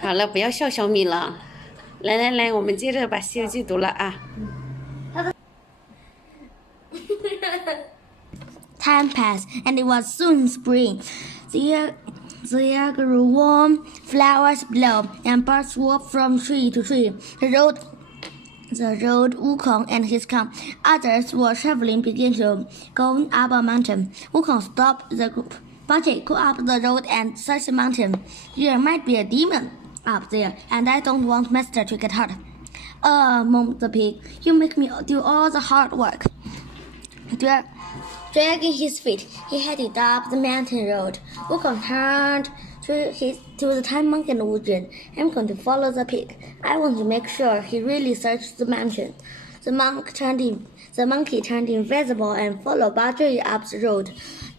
好了，不要笑小米了。来，我们接着把《西游记》读了啊。Time passed, and it was soon spring. The air grew warm, flowers blew, and birds swooped from tree to tree. The road Wukong and his others were traveling began to go up a mountain. Wukong stopped the group. Budget, go up the road and search the mountain. There might be a demon up there, and I don't want Master to get hurt. Moaned the pig. You make me do all the hard work. Dragging his feet, he headed up the mountain road. Wukong turned to the Time Monk and Wuzhen. I'm going to follow the pig. I want to make sure he really searched the mountain. The monkey turned invisible and followed Bajie up the road.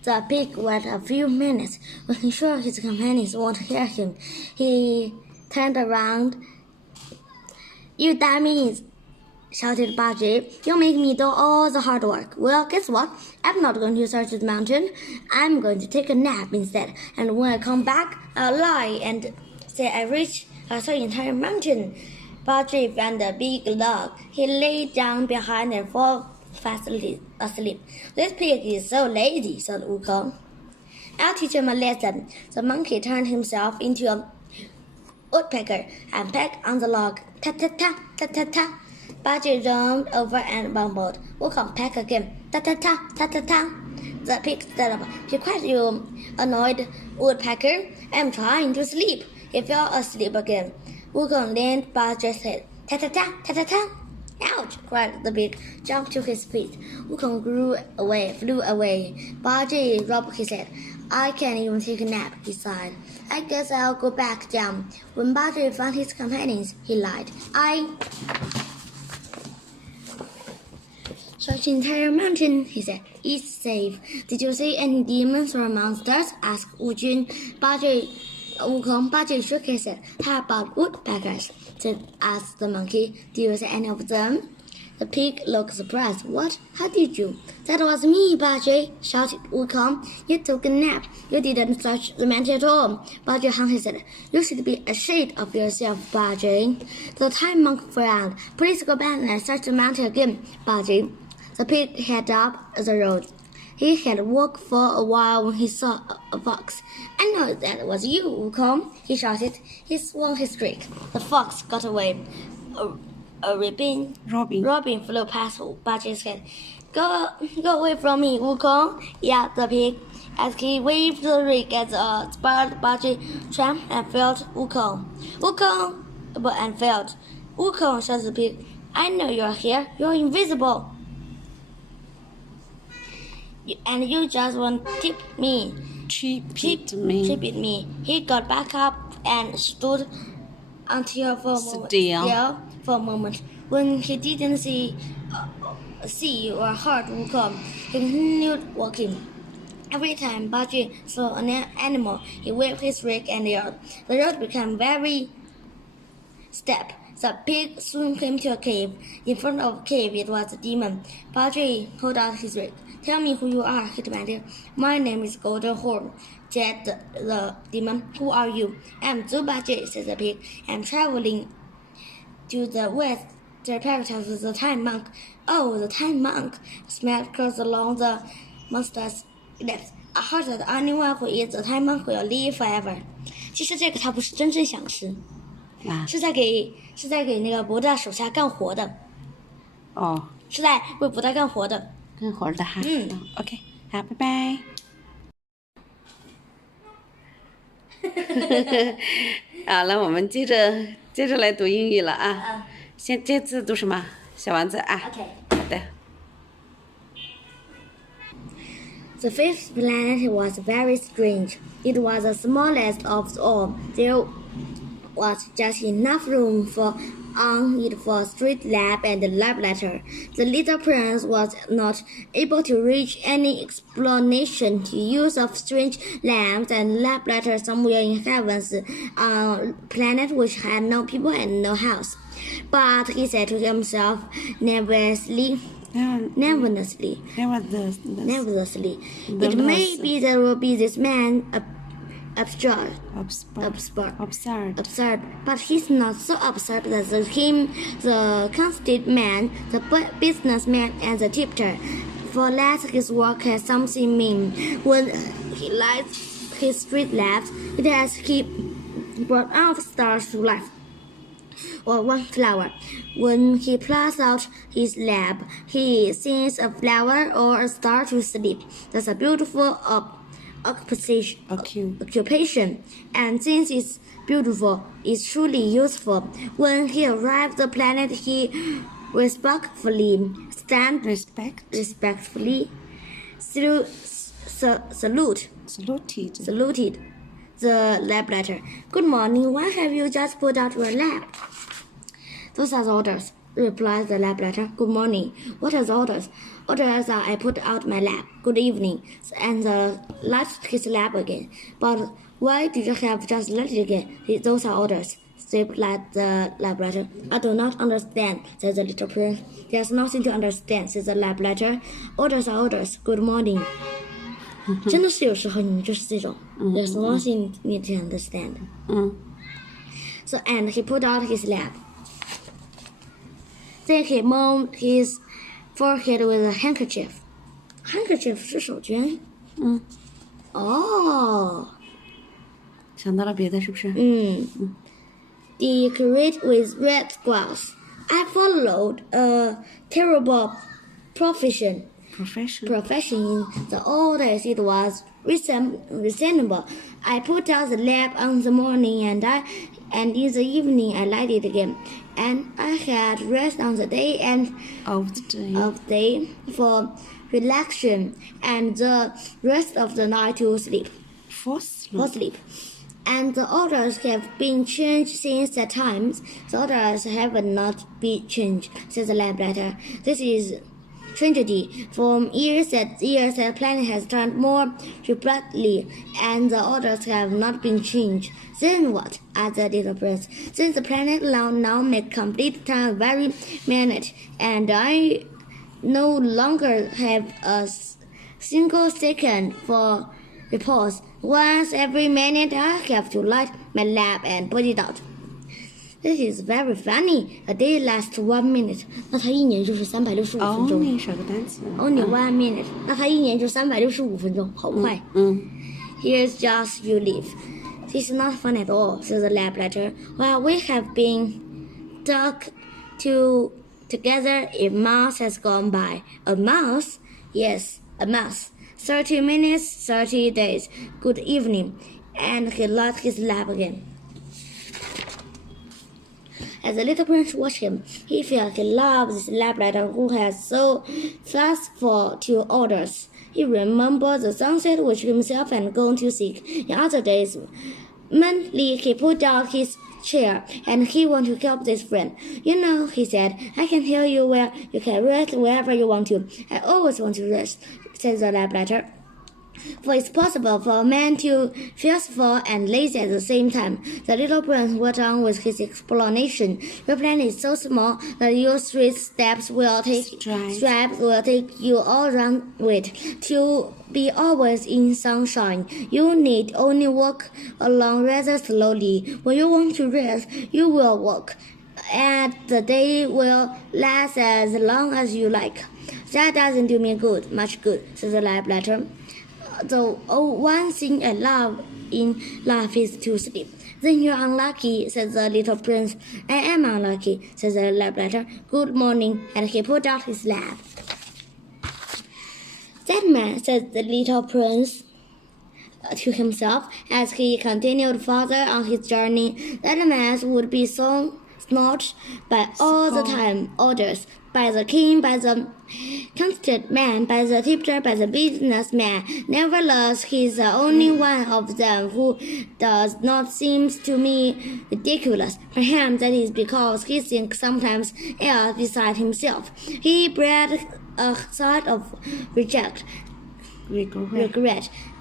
The pig waited a few minutes. Making sure his companions won't hear him, he turned around. You dummies! Shouted Bajie. You make me do all the hard work. Well, guess what? I'm not going to search the mountain. I'm going to take a nap instead. And when I come back, I'll lie and say I saw the entire mountain. Bajie found a big log. He lay down behind and fell fast asleep. This pig is so lazy, said Wukong. I'll teach him a lesson. The monkey turned himself into a woodpecker and pecked on the log. Ta-ta-ta, ta-ta-ta. Bajie rolled over and mumbled. Wukong pecked again. Ta-ta-ta, ta-ta-ta. The pig stood up. Be quiet, you annoyed woodpecker. I'm trying to sleep. He fell asleep again. Wukong leaned Bajie's head. Ta-ta-ta, ta-ta-ta. Ouch! Cried the pig. Jumped to his feet. Wukong flew away. Bajie rubbed his head. I can't even take a nap, he sighed. I guess I'll go back down. When Bajie found his companions, he lied. Search the entire mountain, he said. It's safe. Did you see any demons or monsters? Asked Wukong. Bajie shook his head. How about woodpeckers? Asked the monkey. Do you see any of them? The pig looked surprised. What? How did you? That was me, Bajie, shouted Wukong. You took a nap. You didn't search the mountain at all. Bajie hung his head. You should be ashamed of yourself, Bajie. The Time Monk frowned. Please go back and search the mountain again, Bajie. The pig headed up the road. He had walked for a while when he saw a fox. I know that was you, Wukong, he shouted. He swung his streak. The fox got away. A robin flew past Bajie's head. Go away from me, Wukong, yelled the pig. As he waved the rake at the spurred Bajie tramped and felled Wukong. Wukong, shouted the pig. I know you're here. You're invisible. And you just won't tip me. Cheated me. He got back up and stood still for a moment. When he didn't see or heard Wukong, he continued walking. Every time Bajie saw an animal, he waved his rake and yelled. The road became very steep. The pig soon came to a cave. In front of the cave, it was a demon. Bajie held out his rake. Tell me who you are, he demanded. My name is Golden Horn, said the demon. Who are you? I'm Bajie, said the pig. I'm traveling to the west, the paradise of the Time Monk. Oh, the Time Monk. Smell curls along the monster's lips. I heard that anyone who eats the Time Monk will live forever. 其实这个他不是真正想吃，是在给那个博大手下干活的。哦，是在为博大干活的。干活的哈。OK， 好，拜拜。好了，我们接着来读英语了啊。这次读什么？小王子啊。OK。好的。The fifth planet was very strange. It was the smallest of all. There was just enough room on it for a street lamp and a laboratory. The little prince was not able to reach any explanation to use of strange lamps and laboratories somewhere in heavens on a planet which had no people and no house. But he said to himself nervously, it may be there will be this man absurd. But he's not so absurd that the constant man, the businessman, and the tipster. For that his work has something mean. When he lights his street lamps, it has he brought out stars to life, or one flower. When he plucks out his lamp, he sings a flower or a star to sleep. That's a beautiful occupation, and since it's beautiful, it's truly useful. When he arrives the planet, he respectfully saluted the lab letter. Good morning. Why have you just put out your lab? Those are the orders, replied the lab letter. Good morning. What are the orders? Orders are I put out my lab. Good evening. And the lights his lab again. But why did you have just let it again? Those are orders, replied the lab letter. I do not understand, said the little prince. There's nothing to understand, said the lab letter. Orders are orders. Good morning. 真的是有时候你就是这种 there's nothing you need to understand. So and he put out his lab. Then he mopped his forehead with a handkerchief. Handkerchief 是手绢。想到了别的是不是？ Decorate with red squares. I followed a terrible profession in the old days. It was reasonable. I put out the lamp on the morning and in the evening I light it again. And I had rest on the day and of the day for relaxation, and the rest of the night to sleep. For sleep. And the orders have been changed since that time. The orders have not been changed, says the lab letter. This is tragedy. For years the planet has turned more rapidly, and the orders have not been changed. Then what? Asked the little prince. Since the planet now make complete time every minute, and I no longer have a single second for repose. Once every minute I have to light my lamp and put it out. This is very funny. A day lasts 1 minute. 那它一年就是365分钟。Only 少个单词。Only 1 minute. 那它一年就365分钟，好快。Here's just you live. This is not fun at all, says the lab letter. Well, we have been stuck together. A mouse has gone by. A mouse? Yes, a mouse. 30 minutes, 30 days. Good evening. And he locked his lab again. As the little prince watched him, he felt he loved this lab letter who had so faithful to orders. He remembered the sunset which himself had gone to seek in other days. Mentally, he put down his chair, and he wanted to help this friend. You know, he said, I can tell you where you can rest wherever you want to. I always want to rest, said the lab letter. For it's possible for a man to feel full and lazy at the same time. The little prince went on with his explanation. Your planet is so small that your steps will take you all around it. To be always in sunshine, you need only walk along rather slowly. When you want to rest, you will walk, and the day will last as long as you like. That doesn't do me much good, said the lab letter. The one thing I love in life is to sleep. Then you're unlucky, said the little prince. I am unlucky, said the lab letter. Good morning, and he put out his lab. That man, said the little prince to himself as he continued further on his journey, that man would be so snatched by all the time orders, by the king, by the constant man, by the tipster, by the businessman. Nevertheless, he's the only one of them who does not seem to me ridiculous. Perhaps that is because he thinks sometimes else beside himself. He bred a sort of regret,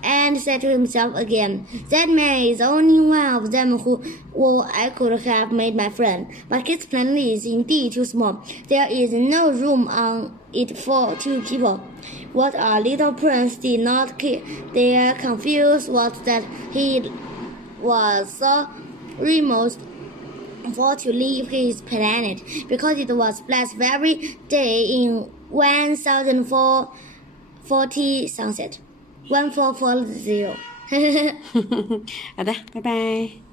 and said to himself again, that man is only one of them who I could have made my friend. But his planet is indeed too small. There is no room on it for 2 people. What our little prince did not dare confuse was that he was remote for to leave his planet because it was last very day in 1440 sunset. 1440. 好的，拜拜。